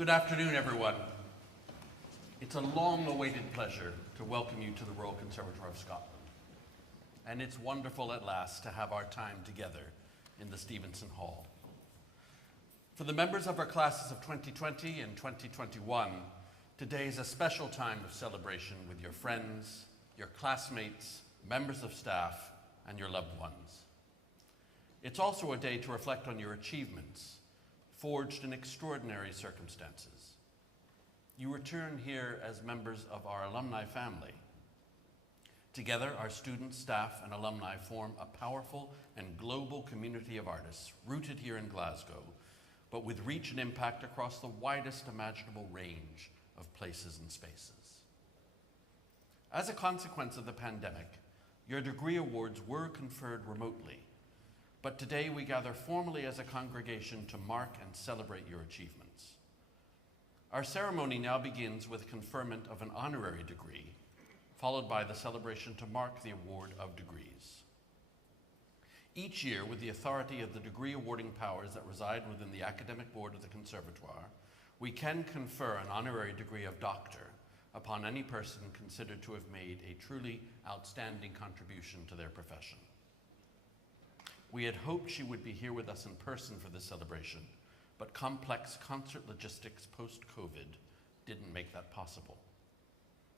Good afternoon, everyone. It's a long-awaited pleasure to welcome you to the Royal Conservatoire of Scotland. And it's wonderful at last to have our time together in the Stevenson Hall. For the members of our classes of 2020 and 2021, today is a special time of celebration with your friends, your classmates, members of staff, and your loved ones. It's also a day to reflect on your achievements, forged in extraordinary circumstances. You return here as members of our alumni family. Together, our students, staff, and alumni form a powerful and global community of artists rooted here in Glasgow, but with reach and impact across the widest imaginable range of places and spaces. As a consequence of the pandemic, your degree awards were conferred remotely, but today we gather formally as a congregation to mark and celebrate your achievements. Our ceremony now begins with conferment of an honorary degree, followed by the celebration to mark the award of degrees. Each year, with the authority of the degree awarding powers that reside within the academic board of the Conservatoire, we can confer an honorary degree of doctor upon any person considered to have made a truly outstanding contribution to their profession. We had hoped she would be here with us in person for this celebration, but complex concert logistics post-COVID didn't make that possible.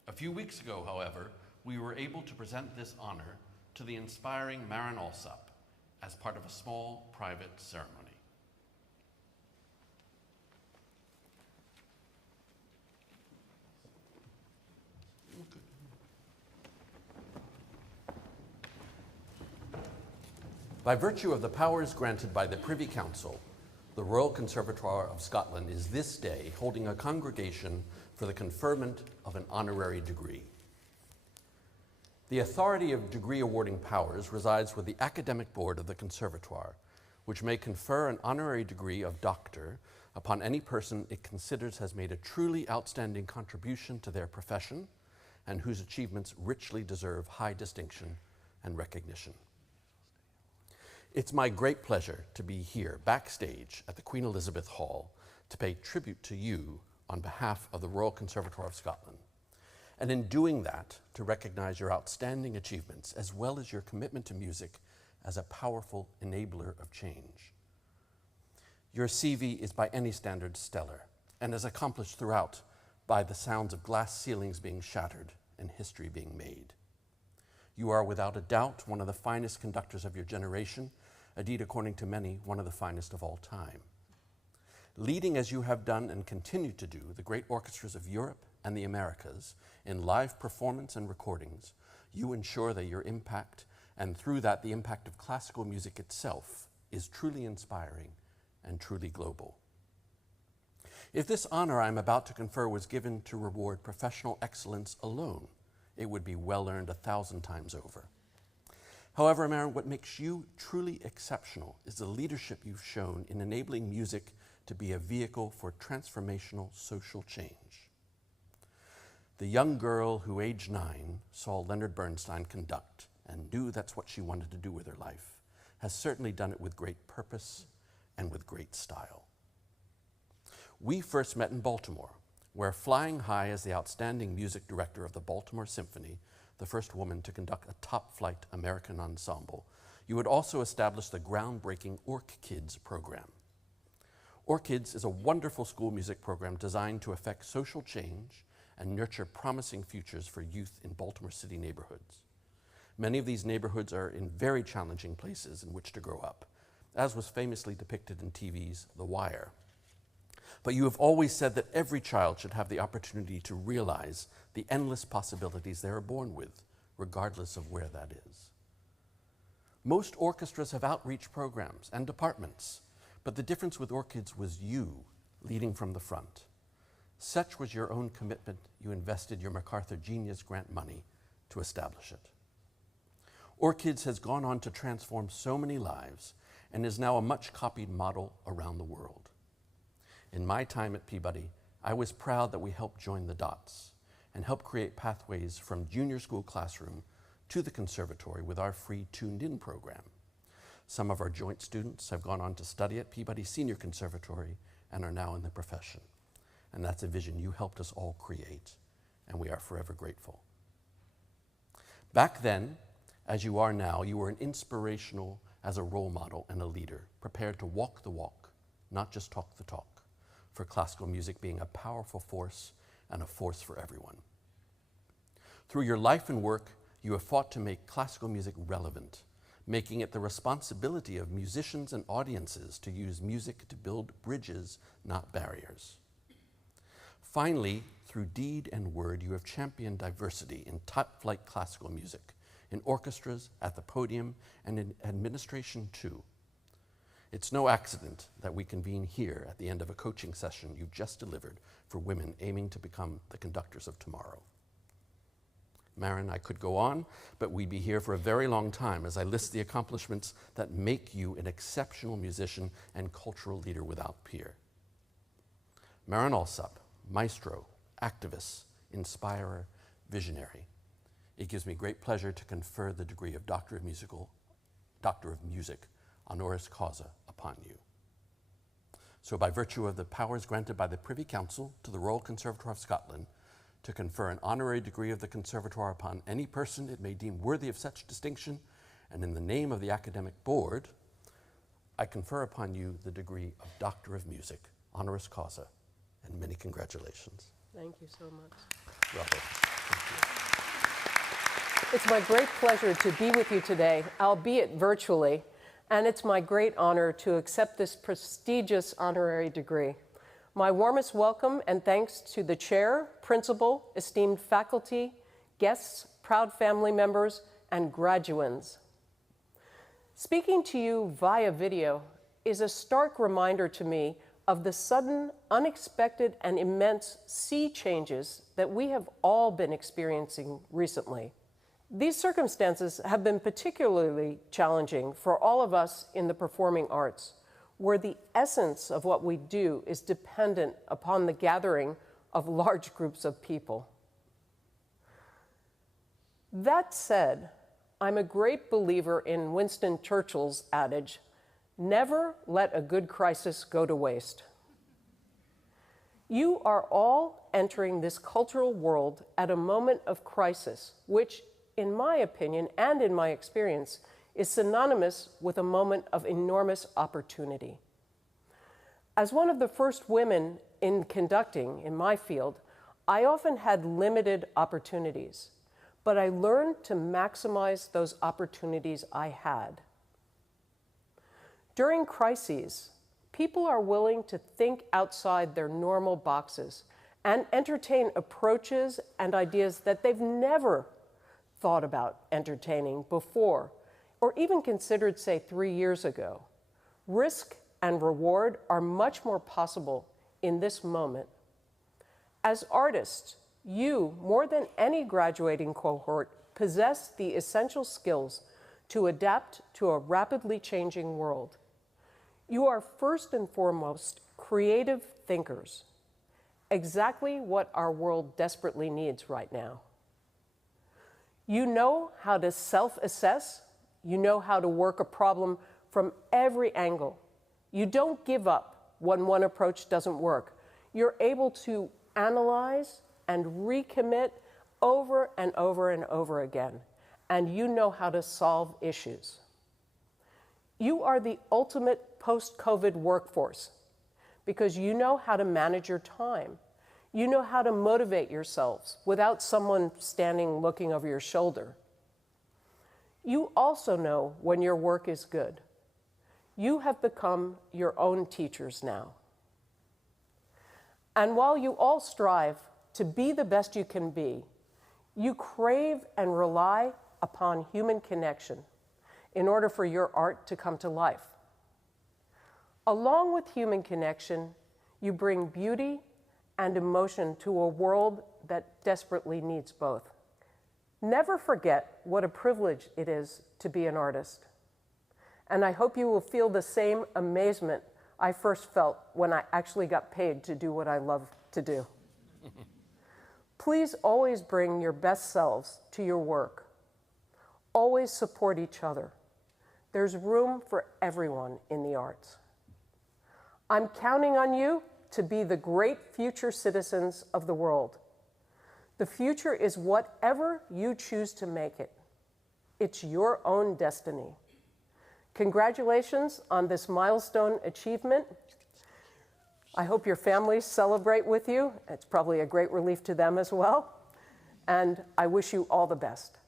A few weeks ago, however, we were able to present this honor to the inspiring Maren Alsop as part of a small private ceremony. By virtue of the powers granted by the Privy Council, the Royal Conservatoire of Scotland is this day holding a congregation for the conferment of an honorary degree. The authority of degree awarding powers resides with the academic board of the Conservatoire, which may confer an honorary degree of doctor upon any person it considers has made a truly outstanding contribution to their profession and whose achievements richly deserve high distinction and recognition. It's my great pleasure to be here backstage at the Queen Elizabeth Hall to pay tribute to you on behalf of the Royal Conservatoire of Scotland, and in doing that, to recognize your outstanding achievements as well as your commitment to music as a powerful enabler of change. Your CV is by any standard stellar, and is accomplished throughout by the sounds of glass ceilings being shattered and history being made. You are without a doubt one of the finest conductors of your generation, indeed, according to many, one of the finest of all time. Leading as you have done and continue to do the great orchestras of Europe and the Americas in live performance and recordings, you ensure that your impact, and through that the impact of classical music itself, is truly inspiring and truly global. If this honor I am about to confer was given to reward professional excellence alone, it would be well earned 1,000 times over. However, Maren, what makes you truly exceptional is the leadership you've shown in enabling music to be a vehicle for transformational social change. The young girl who, aged 9, saw Leonard Bernstein conduct and knew that's what she wanted to do with her life, has certainly done it with great purpose and with great style. We first met in Baltimore, where, flying high as the outstanding music director of the Baltimore Symphony, the first woman to conduct a top-flight American ensemble, you had also established the groundbreaking OrchKids program. OrchKids is a wonderful school music program designed to affect social change and nurture promising futures for youth in Baltimore City neighborhoods. Many of these neighborhoods are in very challenging places in which to grow up, as was famously depicted in TV's The Wire. But you have always said that every child should have the opportunity to realize the endless possibilities they are born with, regardless of where that is. Most orchestras have outreach programs and departments, but the difference with OrchKids was you leading from the front. Such was your own commitment, you invested your MacArthur Genius Grant money to establish it. OrchKids has gone on to transform so many lives and is now a much copied model around the world. In my time at Peabody, I was proud that we helped join the dots and help create pathways from junior school classroom to the conservatory with our free Tuned In program. Some of our joint students have gone on to study at Peabody Senior Conservatory and are now in the profession. and that's a vision you helped us all create, and we are forever grateful. Back then, as you are now, you were an inspirational as a role model and a leader, prepared to walk the walk, not just talk the talk, for classical music being a powerful force and a force for everyone. Through your life and work, you have fought to make classical music relevant, making it the responsibility of musicians and audiences to use music to build bridges, not barriers. Finally, through deed and word, you have championed diversity in top-flight classical music, in orchestras, at the podium, and in administration too. It's no accident that we convene here at the end of a coaching session you've just delivered for women aiming to become the conductors of tomorrow. Marin, I could go on, but we'd be here for a very long time as I list the accomplishments that make you an exceptional musician and cultural leader without peer. Marin Alsop, maestro, activist, inspirer, visionary. It gives me great pleasure to confer the degree of Doctor of Music, honoris causa, upon you. So by virtue of the powers granted by the Privy Council to the Royal Conservatoire of Scotland to confer an honorary degree of the Conservatoire upon any person it may deem worthy of such distinction, and in the name of the Academic Board, I confer upon you the degree of Doctor of Music, honoris causa, and many congratulations. Thank you so much. Bravo. Thank you. It's my great pleasure to be with you today, albeit virtually, and it's my great honor to accept this prestigious honorary degree. My warmest welcome and thanks to the chair, principal, esteemed faculty, guests, proud family members, and graduands. Speaking to you via video is a stark reminder to me of the sudden, unexpected, and immense sea changes that we have all been experiencing recently. These circumstances have been particularly challenging for all of us in the performing arts, where the essence of what we do is dependent upon the gathering of large groups of people. That said, I'm a great believer in Winston Churchill's adage, never let a good crisis go to waste. You are all entering this cultural world at a moment of crisis, which, in my opinion and in my experience, is synonymous with a moment of enormous opportunity. As one of the first women in conducting in my field, I often had limited opportunities, but I learned to maximize those opportunities I had. During crises, people are willing to think outside their normal boxes and entertain approaches and ideas that they've never thought about entertaining before, or even considered, say, 3 years ago. Risk and reward are much more possible in this moment. As artists, you, more than any graduating cohort, possess the essential skills to adapt to a rapidly changing world. You are first and foremost creative thinkers, exactly what our world desperately needs right now. You know how to self-assess. You know how to work a problem from every angle. You don't give up when one approach doesn't work. You're able to analyze and recommit over and over and over again, and you know how to solve issues. You are the ultimate post-COVID workforce because you know how to manage your time. You know how to motivate yourselves without someone standing looking over your shoulder. You also know when your work is good. You have become your own teachers now. And while you all strive to be the best you can be, you crave and rely upon human connection in order for your art to come to life. Along with human connection, you bring beauty and emotion to a world that desperately needs both. Never forget what a privilege it is to be an artist. And I hope you will feel the same amazement I first felt when I actually got paid to do what I love to do. Please always bring your best selves to your work. Always support each other. There's room for everyone in the arts. I'm counting on you to be the great future citizens of the world. The future is whatever you choose to make it. It's your own destiny. Congratulations on this milestone achievement. I hope your families celebrate with you. It's probably a great relief to them as well. And I wish you all the best.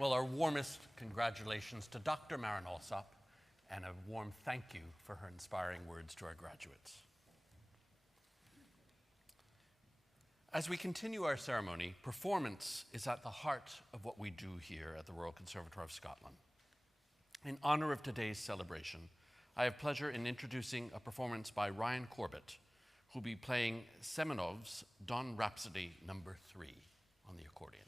Well, our warmest congratulations to Dr. Maren Alsop, and a warm thank you for her inspiring words to our graduates. As we continue our ceremony, performance is at the heart of what we do here at the Royal Conservatoire of Scotland. In honor of today's celebration, I have pleasure in introducing a performance by Ryan Corbett, who will be playing Semenov's Dawn Rhapsody No. 3 on the accordion.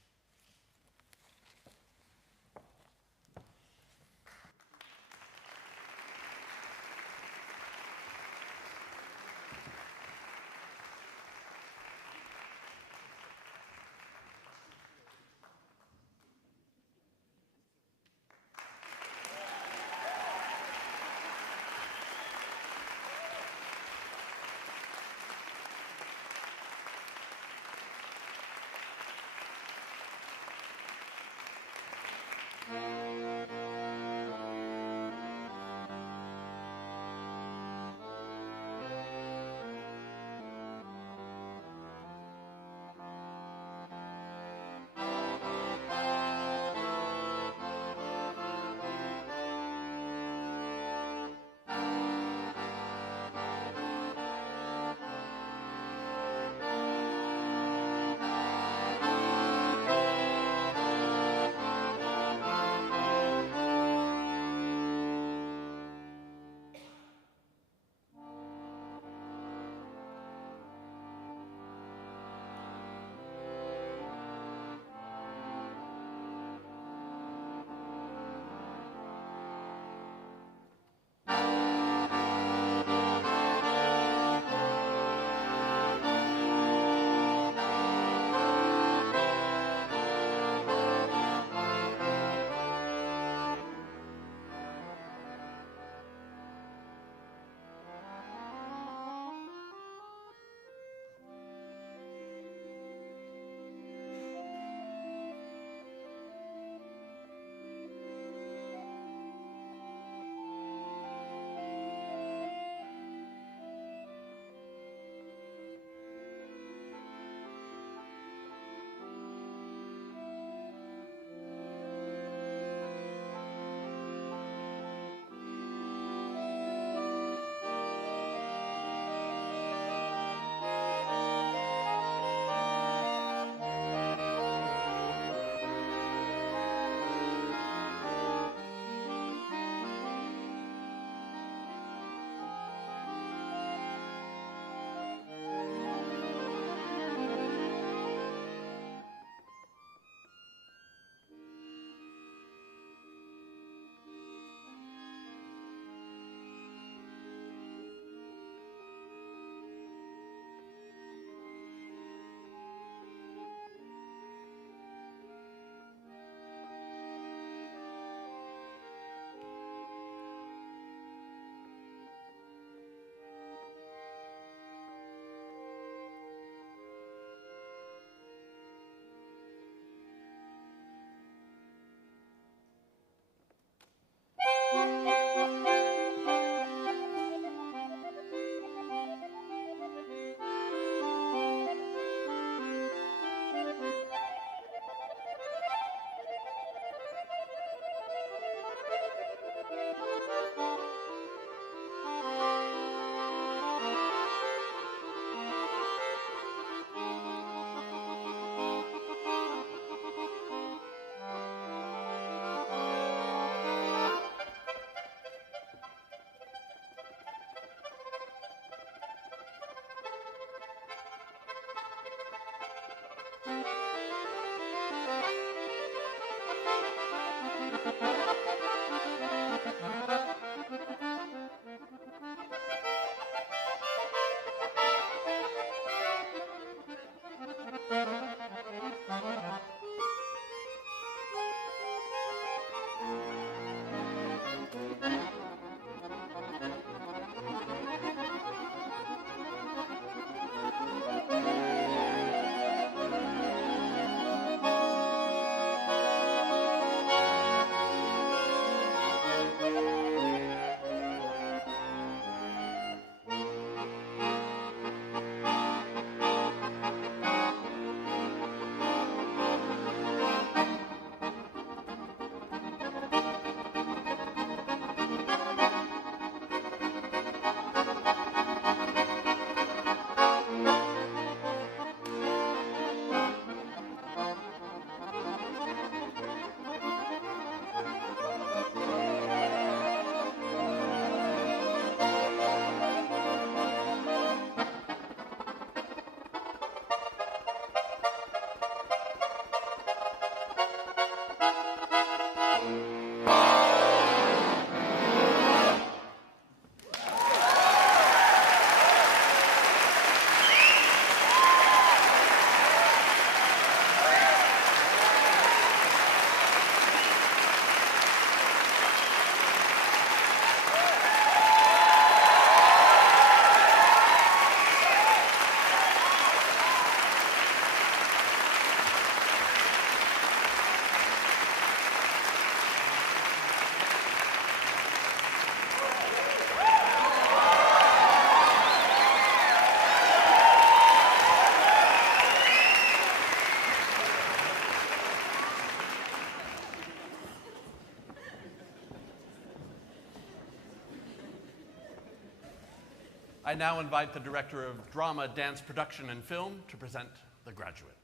I now invite the Director of Drama, Dance, Production, and Film to present the graduate.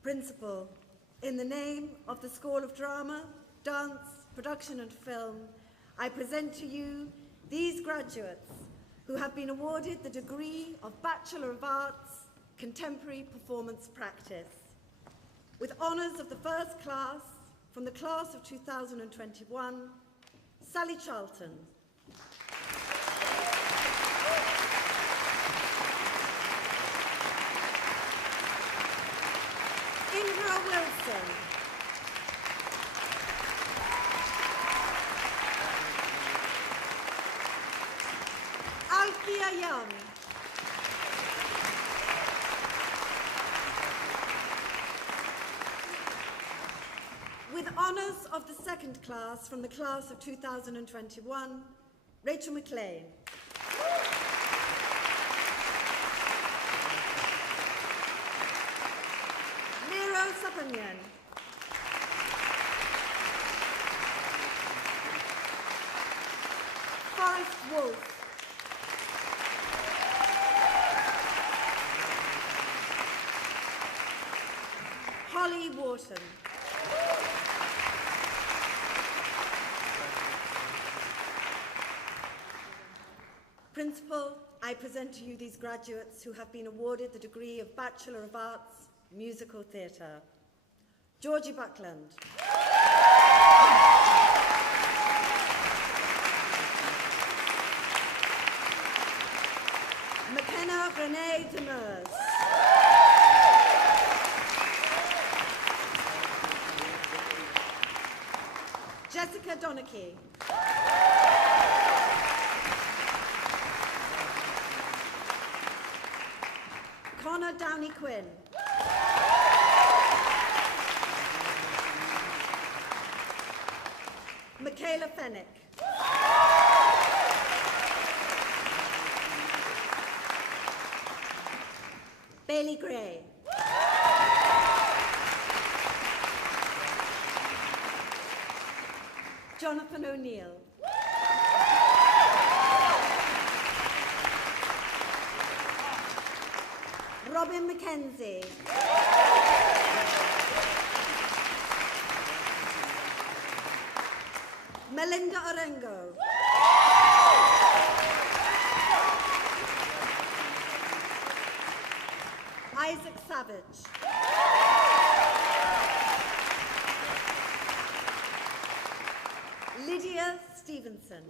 Principal, in the name of the School of Drama, Dance, Production, and Film, I present to you these graduates who have been awarded the degree of Bachelor of Arts, Contemporary Performance Practice, with honours of the first class from the class of 2021, Sally Charlton. Indra Wilson. Alkia Young. With honours of the second class from the class of 2021, Rachel McLean. Nero Sapanyan. Forrest Wolf. Holly Wharton. Principal, I present to you these graduates who have been awarded the degree of Bachelor of Arts, Musical Theatre. Georgie Buckland. McKenna Renee Demers. Jessica Donachie. Connor Downey Quinn. Michaela Fennick. Bailey Gray. Jonathan O'Neill. Robin McKenzie. Melinda Orengo. Isaac Savage. Lydia Stevenson.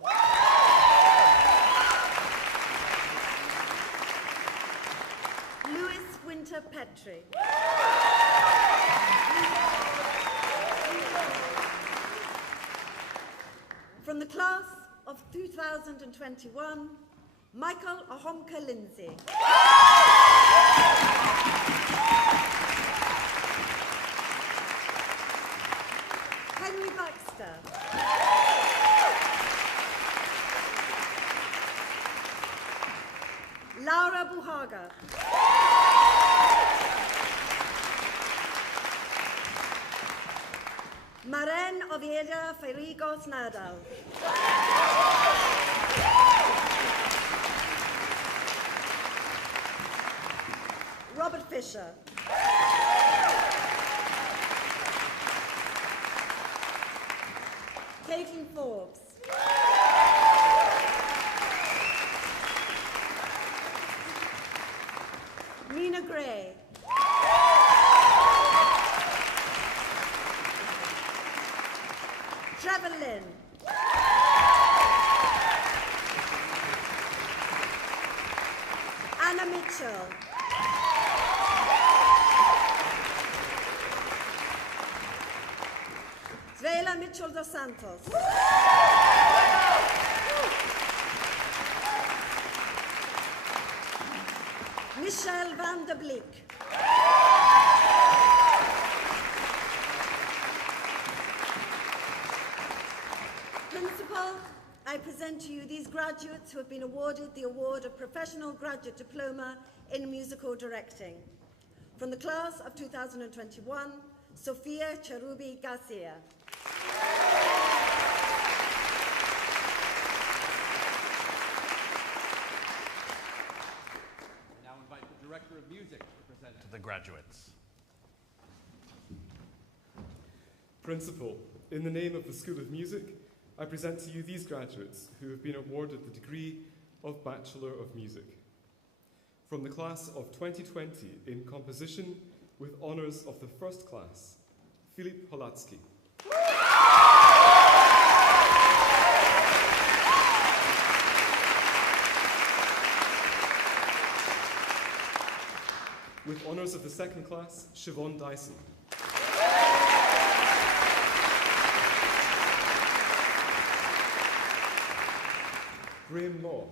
Louis Winter Petrie. From the class of 2021, Michael Ahomka Lindsay. Henry Baxter. Laura Buhaga. Maren Oviedo Ferrigos Nadal. Robert Fisher. Caitlin Forbes. Nina Gray. Trevor Lynn. Anna Mitchell. Zvela Mitchell dos Santos. Michelle van der Bleek. Principal, I present to you these graduates who have been awarded the award of Professional Graduate Diploma in Musical Directing. From the class of 2021, Sofia Cherubi Garcia. graduates. Principal, in the name of the School of Music, I present to you these graduates who have been awarded the degree of Bachelor of Music. From the class of 2020 in composition with honours of the first class, Filip Holacki. With honours of the second class, Siobhan Dyson. Graham Law.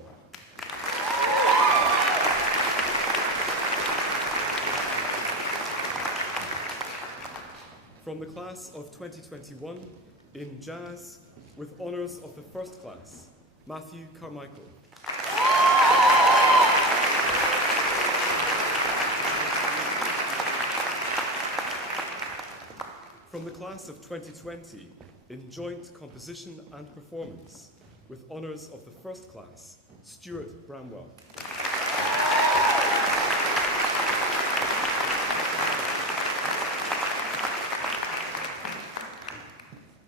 From the class of 2021 in jazz with honours of the first class, Matthew Carmichael. From the class of 2020 in joint composition and performance with honours of the first class, Stuart Bramwell.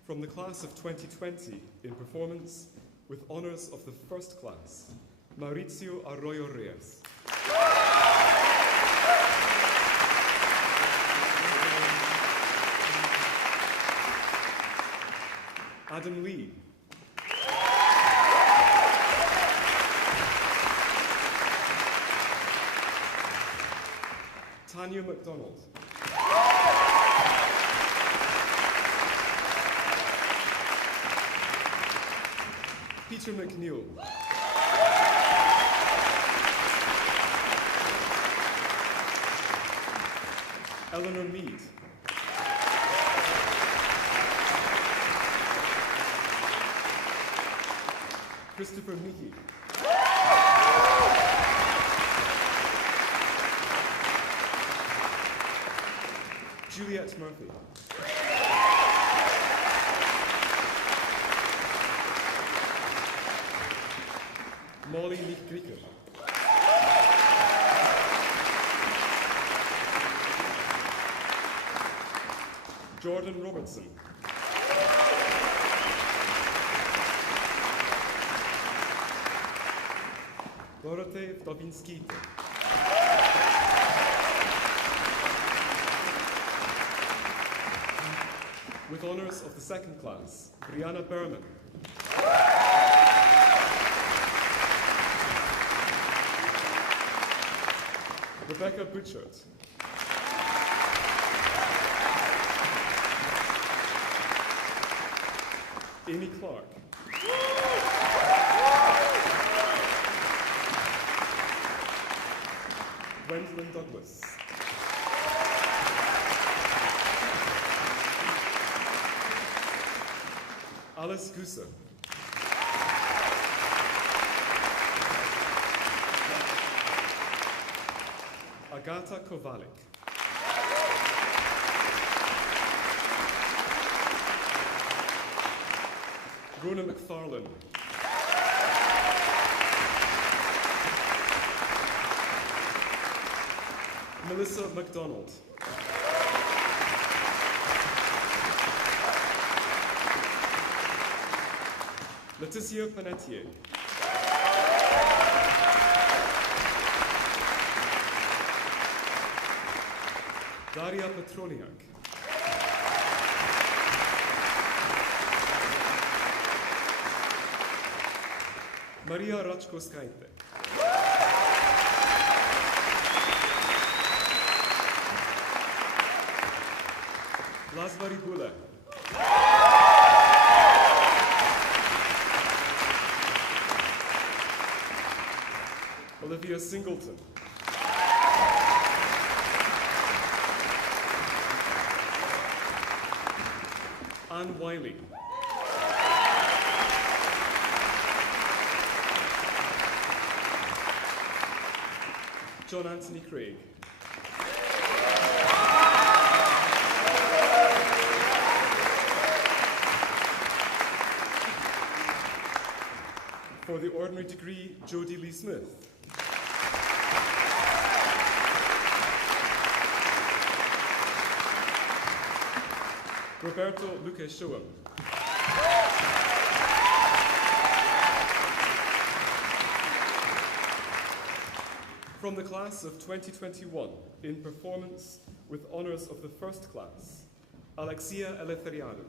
From the class of 2020 in performance with honours of the first class, Mauricio Arroyo Reyes. Adam Lee. Tanya MacDonald. Peter McNeil. Eleanor Mead. Christopher Mickey. Juliet Murphy. Molly Licht-Grieker. Jordan Robertson. Dorothea Dobinskite. With honours of the second class, Brianna Berman. Rebecca Butchert. Amy Clark. Gwendolyn Douglas. Alice Gooser. Agata Kovalik. Rona McFarlane. Melissa MacDonald. Leticia Panetier. Daria Petroniak. Maria Raczko-Skajte. Lazvari Bule. Olivia Singleton. Anne Wiley. John Anthony Craig. For the ordinary degree, Jodie Lee Smith. Roberto Luque Shoam. From the class of 2021, in performance with honors of the first class, Alexia Eleftheriadou.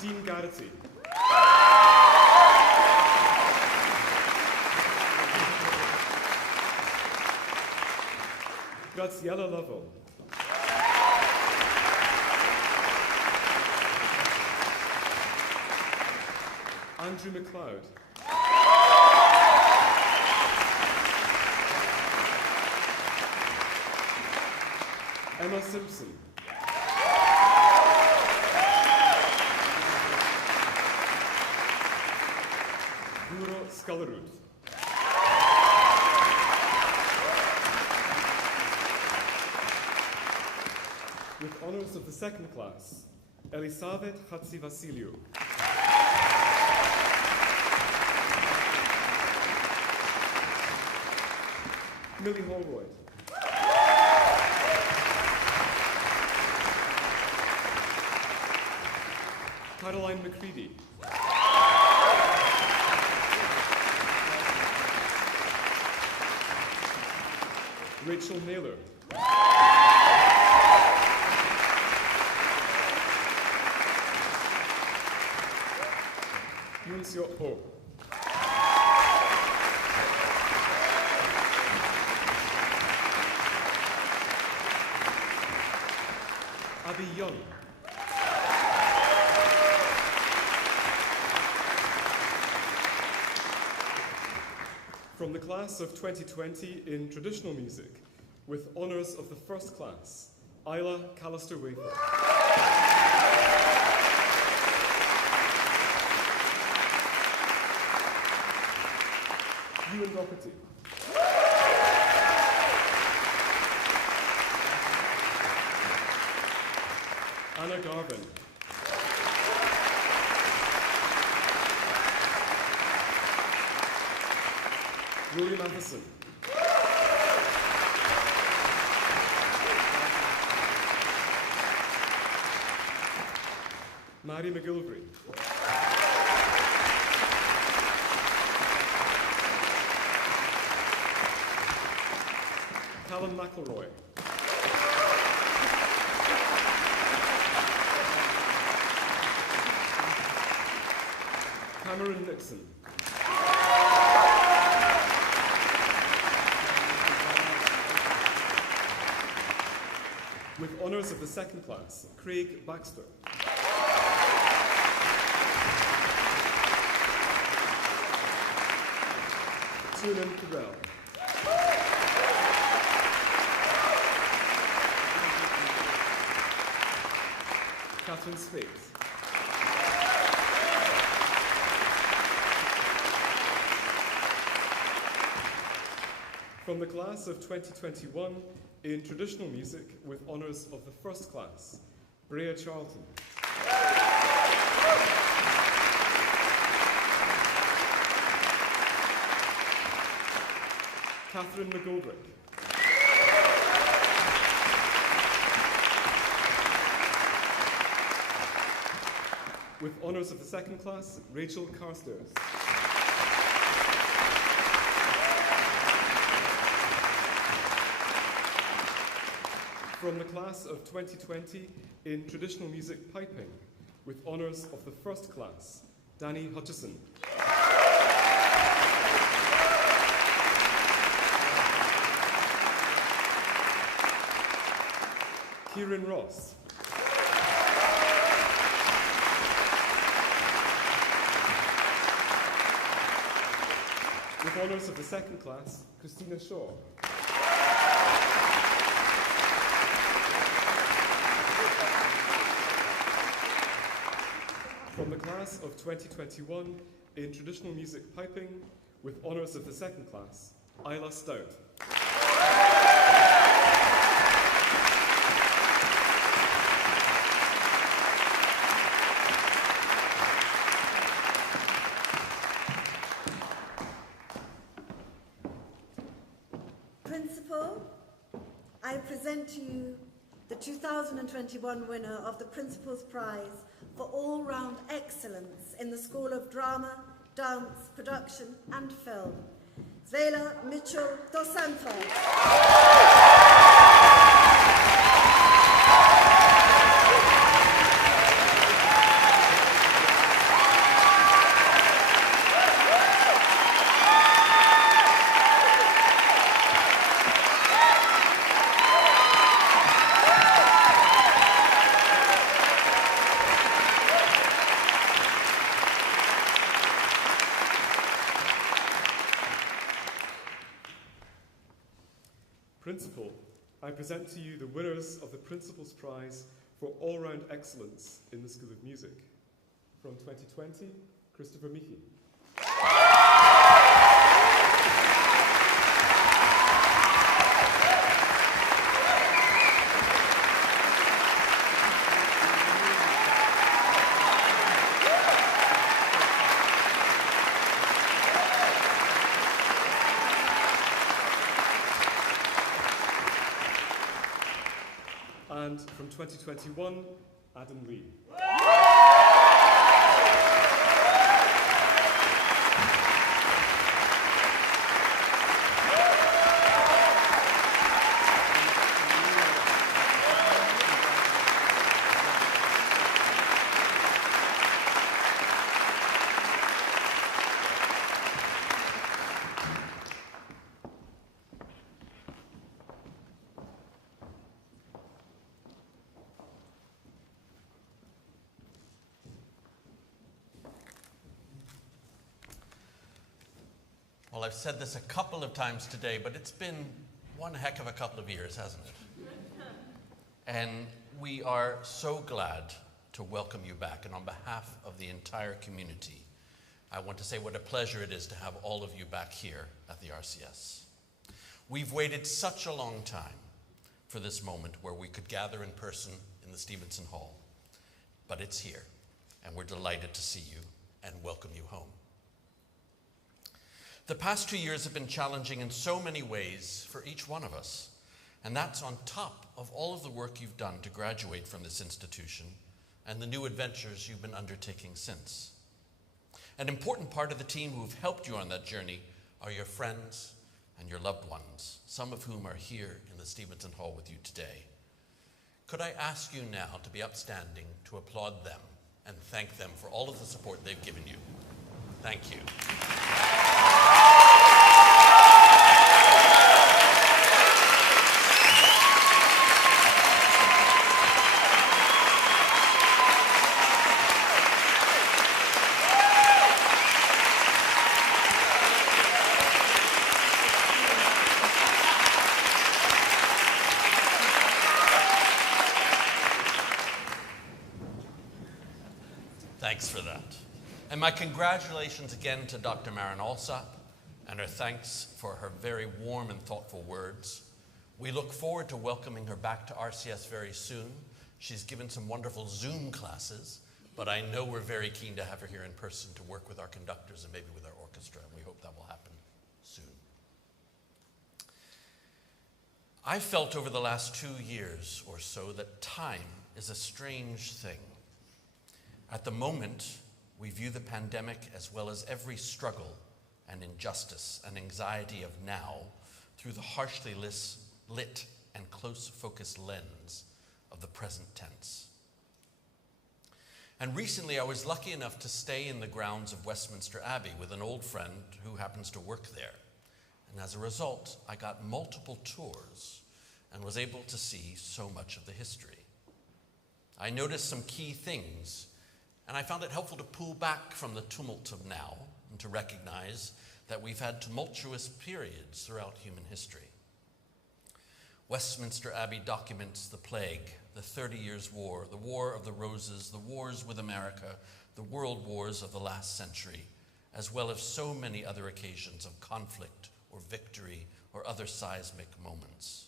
Dean Garrity. Graziella Lovell. Andrew McLeod. Emma Simpson. Guro Skullerud. With honors of the second class, Elisabeth Hatzivassiliou. Millie Holroyd. Caroline McCready. Rachel Naylor. Yoon Seok Ho. Abby Young. From the class of 2020 in traditional music, with honors of the first class, Isla Callister Wafer. Ewan Doherty. Anna Garvin. Rory Matheson. Mary McGilvery. Callum McElroy. Cameron Nixon. With honors of the second class, Craig Baxter. Tiernan Cabell. Catherine Speight. From the class of 2021 in traditional music with honors of the first class, Brea Charlton. Catherine McGoldrick. With honors of the second class, Rachel Carstairs. From the class of 2020 in traditional music piping, with honors of the first class, Danny Hutchison. Kieran Ross. With honors of the second class, Christina Shaw. From the class of 2021 in traditional music piping, with honors of the second class, Isla Stout. the 2021 winner of the Principal's Prize for all-round excellence in the School of Drama, Dance, Production and Film, Vela Mitchell dos Santos. Principal, I present to you the winners of the Principal's Prize for all-round excellence in the School of Music. From 2020, Christopher Michi. And from 2021, Adam Lee. Well, I've said this a couple of times today, but it's been one heck of a couple of years, hasn't it? And we are so glad to welcome you back. And on behalf of the entire community, I want to say what a pleasure it is to have all of you back here at the RCS. We've waited such a long time for this moment where we could gather in person in the Stevenson Hall. But it's here, and we're delighted to see you and welcome you home. The past 2 years have been challenging in so many ways for each one of us, and that's on top of all of the work you've done to graduate from this institution and the new adventures you've been undertaking since. An important part of the team who've helped you on that journey are your friends and your loved ones, some of whom are here in the Stevenson Hall with you today. Could I ask you now to be upstanding to applaud them and thank them for all of the support they've given you? Thank you. Thanks for that. And my congratulations again to Dr. Maren Alsop, and our thanks for her very warm and thoughtful words. We look forward to welcoming her back to RCS very soon. She's given some wonderful Zoom classes, but I know we're very keen to have her here in person to work with our conductors and maybe with our orchestra, and we hope that will happen soon. I've felt over the last 2 years or so that time is a strange thing. At the moment, we view the pandemic as well as every struggle and injustice and anxiety of now through the harshly lit and close-focused lens of the present tense. And recently I was lucky enough to stay in the grounds of Westminster Abbey with an old friend who happens to work there. And as a result, I got multiple tours and was able to see so much of the history. I noticed some key things, and I found it helpful to pull back from the tumult of now and to recognize that we've had tumultuous periods throughout human history. Westminster Abbey documents the plague, the 30 Years' War, the War of the Roses, the wars with America, the world wars of the last century, as well as so many other occasions of conflict or victory or other seismic moments.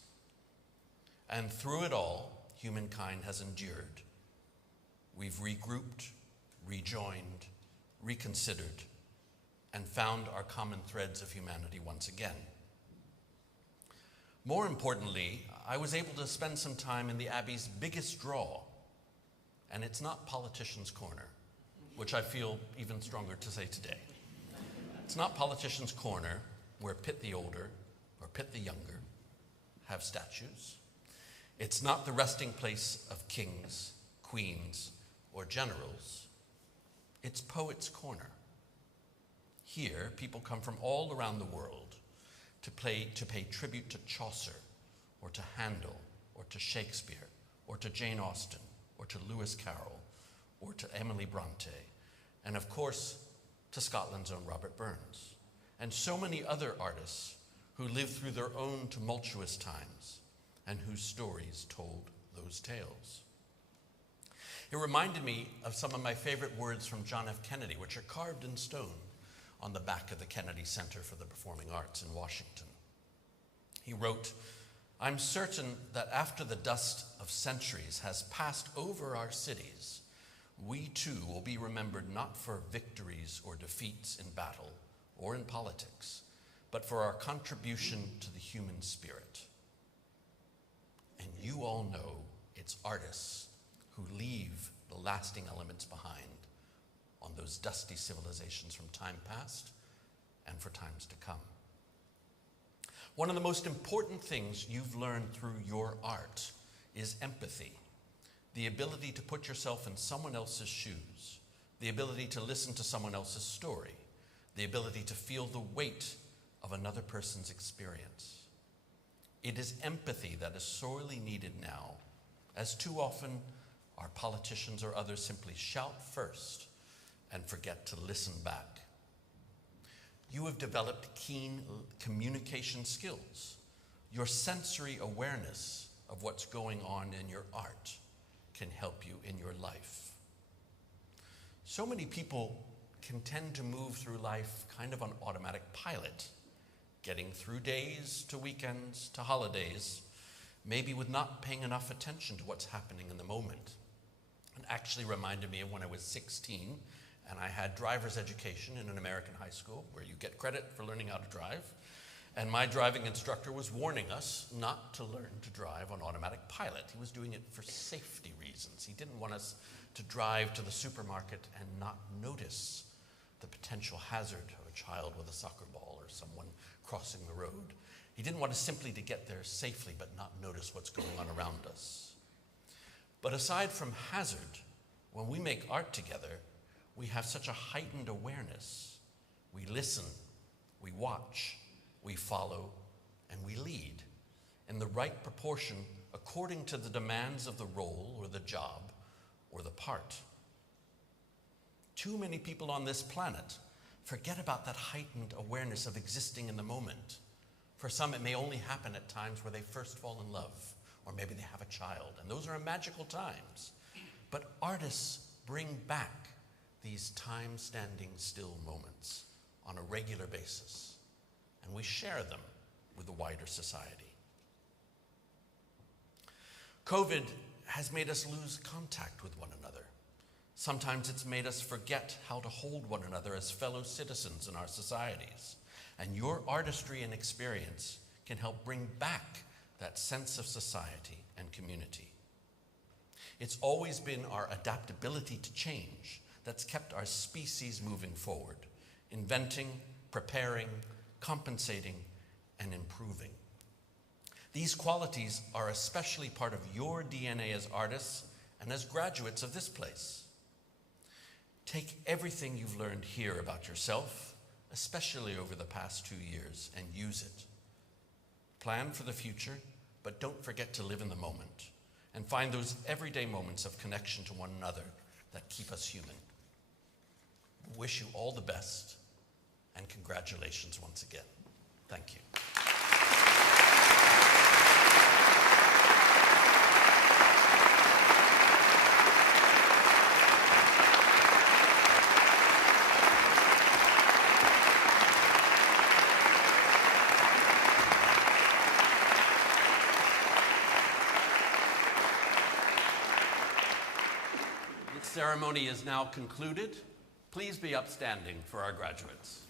And through it all, humankind has endured. We've regrouped, rejoined, reconsidered, and found our common threads of humanity once again. More importantly, I was able to spend some time in the Abbey's biggest draw, and it's not Politician's Corner, which I feel even stronger to say today. It's not Politician's Corner, where Pitt the Older or Pitt the Younger have statues. It's not the resting place of kings, queens, or generals. It's Poets' Corner. Here, people come from all around the world to pay tribute to Chaucer, or to Handel, or to Shakespeare, or to Jane Austen, or to Lewis Carroll, or to Emily Bronte, and of course, to Scotland's own Robert Burns, and so many other artists who lived through their own tumultuous times and whose stories told those tales. It reminded me of some of my favorite words from John F. Kennedy, which are carved in stone on the back of the Kennedy Center for the Performing Arts in Washington. He wrote, "I'm certain that after the dust of centuries has passed over our cities, we too will be remembered not for victories or defeats in battle or in politics, but for our contribution to the human spirit." And you all know it's artists who leave the lasting elements behind on those dusty civilizations from time past and for times to come. One of the most important things you've learned through your art is empathy, the ability to put yourself in someone else's shoes, the ability to listen to someone else's story, the ability to feel the weight of another person's experience. It is empathy that is sorely needed now, as too often our politicians or others simply shout first and forget to listen back. You have developed keen communication skills. Your sensory awareness of what's going on in your art can help you in your life. So many people can tend to move through life kind of on automatic pilot, getting through days to weekends to holidays, maybe with not paying enough attention to what's happening in the moment. It actually reminded me of when I was 16 and I had driver's education in an American high school where you get credit for learning how to drive. And my driving instructor was warning us not to learn to drive on automatic pilot. He was doing it for safety reasons. He didn't want us to drive to the supermarket and not notice the potential hazard of a child with a soccer ball or someone crossing the road. He didn't want us simply to get there safely but not notice what's going on around us. But aside from hazard, when we make art together, we have such a heightened awareness. We listen, we watch, we follow, and we lead in the right proportion according to the demands of the role or the job or the part. Too many people on this planet forget about that heightened awareness of existing in the moment. For some, it may only happen at times where they first fall in love, or maybe they have a child, and those are magical times. But artists bring back these time-standing still moments on a regular basis, and we share them with the wider society. COVID has made us lose contact with one another. Sometimes it's made us forget how to hold one another as fellow citizens in our societies. And your artistry and experience can help bring back that sense of society and community. It's always been our adaptability to change that's kept our species moving forward, inventing, preparing, compensating, and improving. These qualities are especially part of your DNA as artists and as graduates of this place. Take everything you've learned here about yourself, especially over the past 2 years, and use it. Plan for the future, but don't forget to live in the moment and find those everyday moments of connection to one another that keep us human. Wish you all the best, and congratulations once again. Thank you. The ceremony is now concluded. Please be upstanding for our graduates.